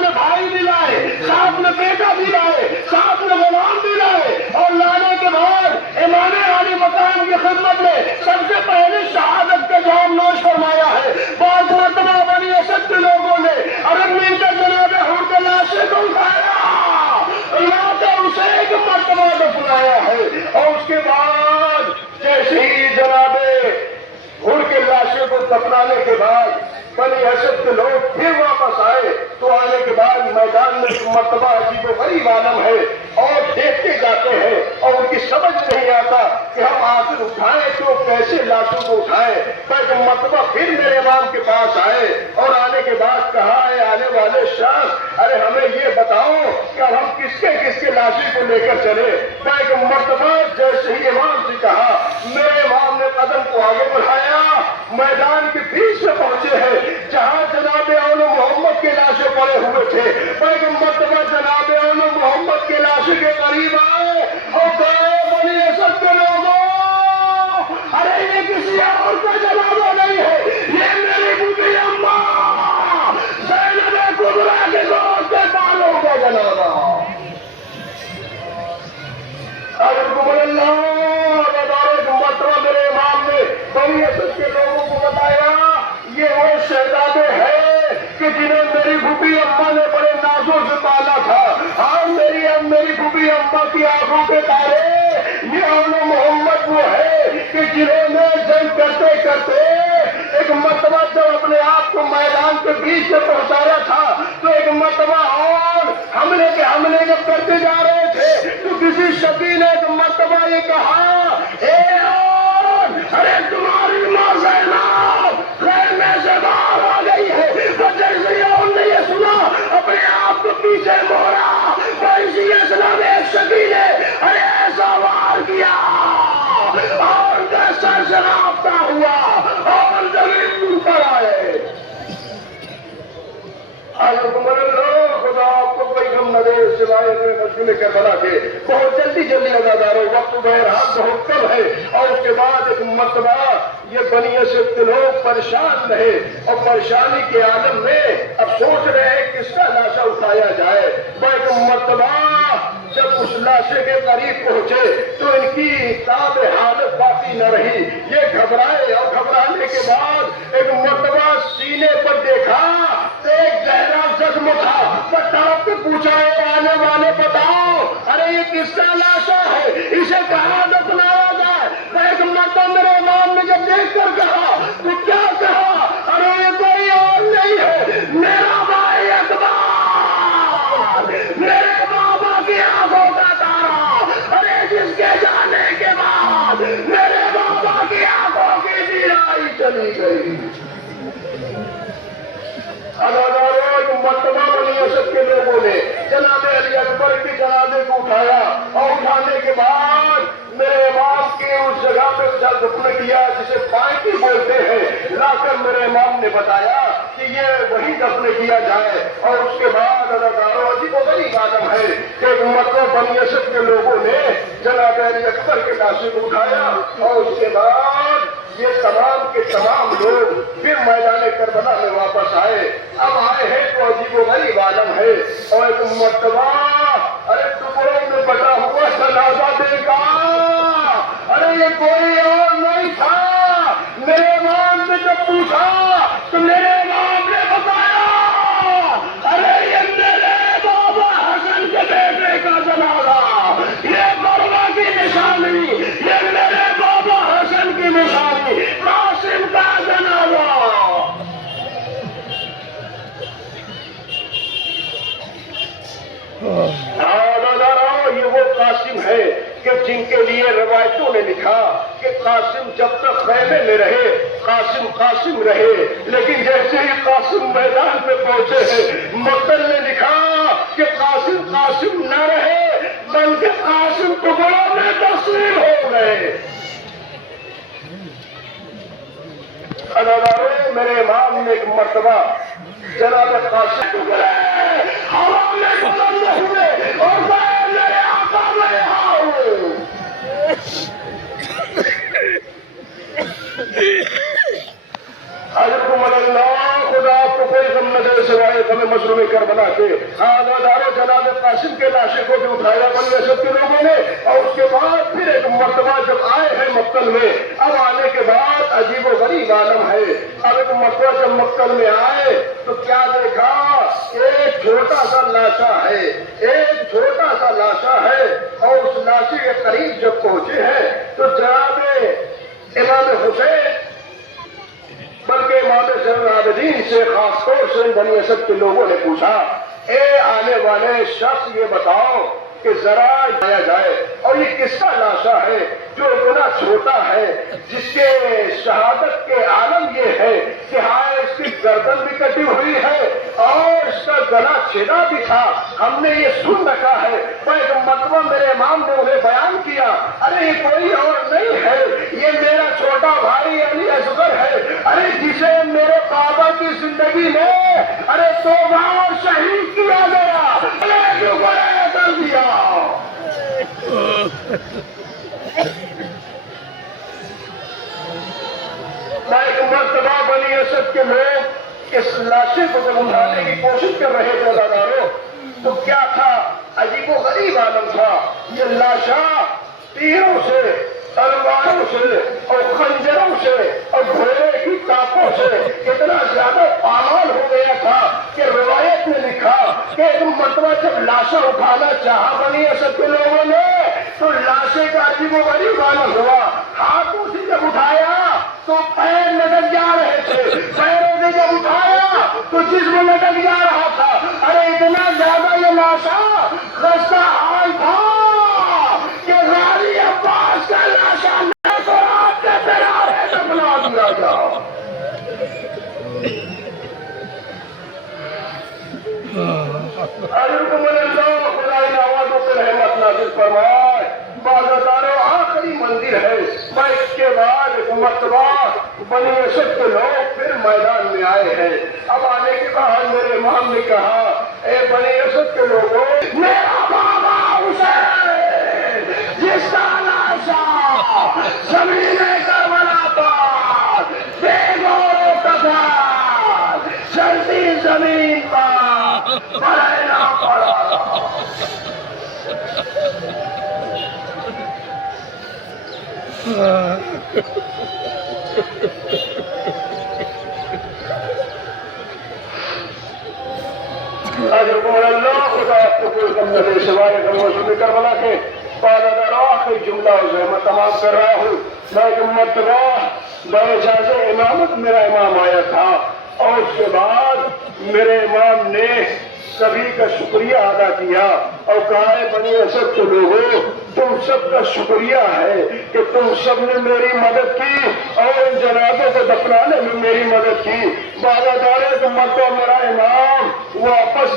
ساتھ میں بھائی بھی لائے، ساتھ میں بیٹا بھی لائے، ساتھ میں غلام بھی لائے، اور لانے کے بعد امام عالی مقام کی خدمت میں سب سے پہلے شہادت کا جام نوش فرمایا ہے۔ بعض مرتبہ بنی اسد کے لوگوں نے عرب مل کے جناب حور کے لاشے کو اٹھایا، یہاں پہ اسے ایک مرتبہ دفنایا ہے، اور اس کے بعد جیسے ہی جناب حور کے لاشے کو دفنانے کے بعد بنی اسد کے لوگ پھر واپس آئے، تو آنے کے بعد میدان میں مرتبہ عجیب و غریب عالم ہے، اور دیکھتے جاتے ہیں اور ان کی سمجھ نہیں آتا کہ ہم آخر اٹھائیں تو کیسے لاشوں کو اٹھائیں۔ پر مرتبہ پھر میرے امام کے پاس آئے، اور آنے کے بعد کہا ہے آنے والے شخص، ارے ہمیں یہ بتاؤ کہ ہم کس کے لاشیں کو لے کر چلے۔ ایک مرتبہ جیسے ہی امام سے کہا، میرے امام نے قدم کو آگے بڑھایا، میدان کے بیچ میں پہنچے ہیں جہاں جناب اول محمد کے لاشیں پڑے ہوئے تھے۔ ایک مرتبہ جناب اول محمد کے لاشیں کے قریب آئے اور کہے، بنی اسد کے لوگوں، ارے یہ کسی اور کا جنازہ نہیں ہے، یہ میری بوڑھی اماں زینب کبریٰ کے گود کے بالوں کا جنازہ۔ مرتبہ میرے امام نے بنی اسد کے لوگوں کو بتایا، یہ وہ شہزادے ہیں کہ جنہیں میری بھوپی اماں نے بڑے نازوں سے پالا تھا، اور میری بھوپی اماں کی آنکھوں کے تارے یہ اول محمد وہ ہے کہ جنہوں نے جنگ کرتے کرتے ایک مرتبہ جب اپنے آپ کو میدان کے بیچ سے پہنچایا تھا، تو ایک مرتبہ اور حملے جب کرتے جا رہے تھے تو کسی شفیع نے ایک مرتبہ یہ کہا، ارے تمہاری ماں زینب خیمے سے باہر آ گئی ہے۔ تو جیسے ہی نے یہ سنا، اپنے آپ کو پیچھے موڑا، تو اسی اسلام ایک شفیع نے ارے ایسا وار کیا اور سر سے رابطہ ہوا اور زمین پر آئے۔ خدا آپ کو کوئی غم نہ دے سوائے مجمع کربلا کے۔ بہت جلدی ادادارو، وقت بہرحال بہت کم ہے، اور اس کے بعد ایک مرتبہ یہ بنی اسد کے لوگ پریشان رہے، اور پریشانی کے عالم میں اب سوچ رہے ہیں کس کا لاشا اٹھایا جائے۔ ایک مرتبہ جب اس لاشے کے قریب پہنچے تو ان کی تاب حالت باقی نہ رہی، یہ گھبرائے، اور گھبرانے کے بعد ایک مرتبہ سینے پر دیکھا تو ایک گہرا زخم تھا۔ تڑپ کے پوچھا، آنے والے بتاؤ، ارے یہ کس کا لاشا ہے، اسے کہاں دفنایا جائے؟ ایک مرتبہ میرے امام نے جب دیکھ کر کہا تو کیا کہا، ارے یہ کوئی اور نہیں ہے، میرا بھائی اکبر، میرے بابا کی آنکھوں کا تارا، ارے جس کے جانے کے بعد میرے بابا کی آنکھوں کی بیرائی چلی گئی۔ مرتبہ بنی اسد کے لوگوں نے جناب علی اکبر کی جنازے کو اٹھایا، اور اٹھانے کے بعد میرے امام کی اس جگہ پہ دفن کیا جسے پائٹی بولتے ہیں، لا کر میرے امام نے بتایا کہ یہ وہی دفن کیا جائے۔ اور اس کے بعد اداکاروں عجیب و غریب عالم ہے کہ ایک مرتبہ بنی اسد کے لوگوں نے جناب علی اکبر کے لاشے کو اٹھایا، اور اس کے بعد یہ تمام کے تمام لوگ پھر میدان کربلا میں واپس آئے۔ اب آئے ہیں تو عجیب و غریب عالم ہے، اور ایک مرتبہ ارے ٹکڑوں میں بٹا ہوا جنازہ دیکھا، ارے یہ کوئی اور نہیں تھا۔ میرے امام نے جب پوچھا تو میرے امام نے بتایا، ارے یہ میرے بابا حسن کے بیٹے کا جنازہ، یہ مروا کی نشانی، یہ میرے بابا حسن کی نشانی، قاسم کا جنازہ۔ یہ وہ قاسم ہے کہ جن کے لیے روایتوں نے لکھا کہ قاسم جب تک خیمے میں رہے قاسم قاسم رہے، لیکن جیسے ہی قاسم میدان میں پہنچے ہیں مقتل نے لکھا کہ قاسم قاسم نہ رہے بلکہ قاسم ٹکڑوں میں تقسیم ہو گئے۔ میرے امام نے ایک مرتبہ جناب قاسم ٹکڑے ہوا میں بلند ہوئے اور میرے آقا میں آؤ۔ حضرت اللہ خدا آپ کو کوئی غم نہ دے سوائے ہمیں مظلوم کربلا کے آزاداروں جناب قاسم کے لاشیں کو بھی اٹھایا بنی اسد کے لوگوں نے، اور اس کے بعد پھر ایک مرتبہ جب آئے ہیں مقتل میں، اب آنے کے بعد عجیب و غریب عالم ہے۔ اب ایک مرتبہ جب مقتل میں آئے تو کیا دیکھا؟ ایک چھوٹا سا لاشا ہے، ایک چھوٹا سا لاشا ہے، اور اس لاشے کے قریب جب پہنچے ہیں تو جناب امام حسین بلکہ امام زین العابدین سے خاص طور سے بنی اسد کے لوگوں نے پوچھا، اے آنے والے شخص یہ بتاؤ کہ ذرا آیا جائے، اور یہ کس کا لاشا ہے جو اتنا چھوٹا ہے، جس کے شہادت کے عالم یہ ہے کہ ہاں اس کی گردن بھی کٹی ہوئی ہے اور اس کا گلا چھیدا بھی تھا، ہم نے یہ سن رکھا ہے۔ ایک مرتبہ میرے امام نے انہیں بیان کیا، ارے یہ کوئی اور نہیں ہے، یہ میرا چھوٹا بھائی علی اصغر ہے، ارے جسے میرے بابا کی زندگی میں ارے 2 بار شہید کیا گیا، کر دیا۔ ایک مرتبہ بنی اسد کے لوگ اس لاشے کو جب اٹھانے کی کوشش کر رہے تھے داداروں، تو کیا تھا؟ عجیب و غریب عالم تھا۔ یہ لاشا تیروں سے، تلواروں سے اور خنجروں سے اور گھوڑے کی ٹاپوں سے اتنا زیادہ پامال ہو گیا تھا کہ روایت نے لکھا کہ ایک مرتبہ جب لاشا اٹھانا چاہا بنی اسد کے لوگوں نے تو لاشے کا عجیب و غریب عالم ہوا۔ ہاتھوں سے جب اٹھایا تو پیر لٹک جا رہے تھے، پیروں سے جب اٹھایا تو جسم لٹک جا رہا تھا۔ ارے اتنا زیادہ یہ لاشا خستہ حال تھا کہ غازی عباس کا لاشا نہ تو آپ کے پیرے دفنا دیا جاؤ۔ اللہ خدائی نوازوں پر رحمت نازل فرمائے۔ بازاداروں آخری مندر ہے۔ میں اس کے بعد ایک مرتبہ بنی اسد کے لوگ پھر میدان میں آئے ہیں۔ اب آنے کے بعد میرے امام نے کہا، اے بنی اسد کے لوگوں، میرا بابا حسین جس کا لاشا زمین کربلا پر بے گور و کفن چلتی زمین پر بڑھنا پڑا۔ اللہ خدا آپ کو کوئی کم نہ دے سوائے غم کربلا کے۔ آخری جملہ میں تمام کر رہا ہوں۔ میں ایک مرتبہ باعزازِ امامت میرا امام آیا تھا، اور اس کے بعد میرے امام نے سبھی کا شکریہ ادا کیا اور کہا، ہے بنی اسد کے لوگوں، تم سب کا شکریہ ہے کہ تم سب نے میری مدد کی اور ان جنازوں کو دفنانے میں میری مدد کی۔ بازادارے تو مرتبہ میرا امام واپس